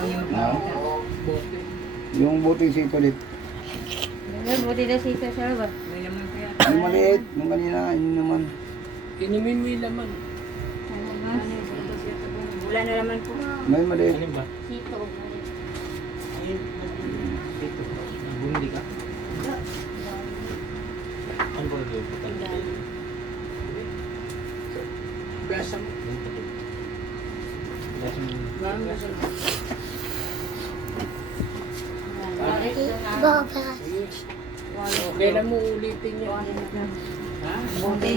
Ha? Bote. Yung buting sitolit. Buti na sito siya ba? Yung maliit, yung kanina, yun naman. Inumin mo yung laman. Wala na naman po. May maliit. Ano ba? Sito. Ito. Bumili ka? Ano ba yung Besa mo. Besa mo. Kailan mo ulitin yan? Ha? Buti.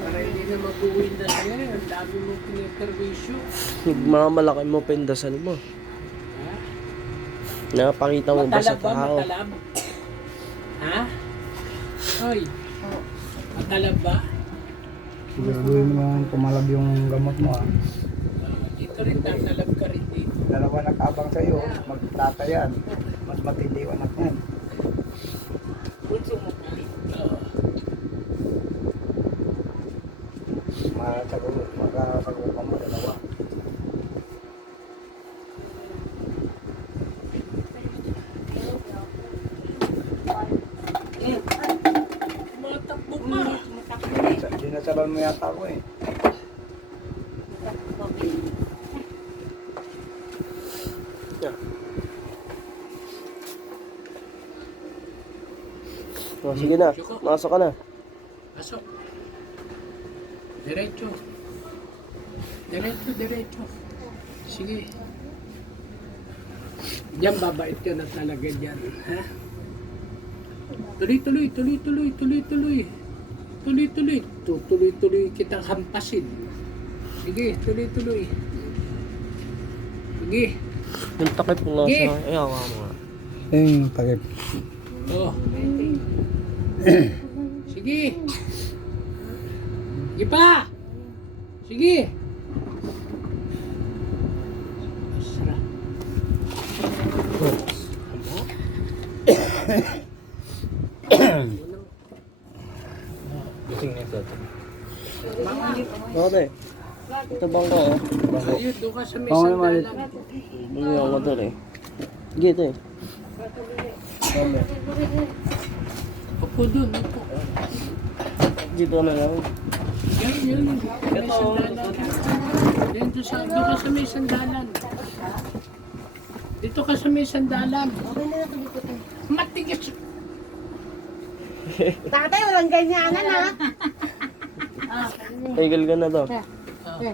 Para hindi na mag-uwi na sa'yo. Ang dami mo piniperwisyo. Mga malaki mo pendasal mo. Ha? Nakapakita mo ba sa Matalab ba? tao? Matalab? Ha? Hoy. Matalab ba? Siguraduhin mo yung tumalab yung gamot mo, ha. Dito rin, tatalab ka rin dito. Dalawa nakabang sa'yo, magtatayan. Mas matindi yung anak yan. Magkasagupan mo dalawa. Matakbo pa. Dinasalan mo yata ako eh. Oh, sige na, masok ka na. Pasok. Diretso. Diretso, diretso. Sige. Diyan babait ka na talaga dyan. Ha? Tuloy, tuloy, tuloy, tuloy, tuloy, tuloy. Tuloy, tuloy. Tuloy, tuloy kitang hampasin. Sige, tuloy, tuloy. Sige. Yung takip mo nga Sige. sa... Ay, hawa mo nga. Yung takip. Oh. Sige. Sige pa. Sige. Asra. Okay. Ito bang ko, oh. Bangko. Ayun, doon ka sa may Oo, naman. sandalan. Bumili ako doon eh. Sige, ito eh. Upo doon, upo. Dito na lang. Yan, yan. May sandalan. Dito doon ka sa may sandalan. Dito ka sa may sandalan. Matigas. Tatay, walang ganyanan ha. Tigil ka na to. Ah.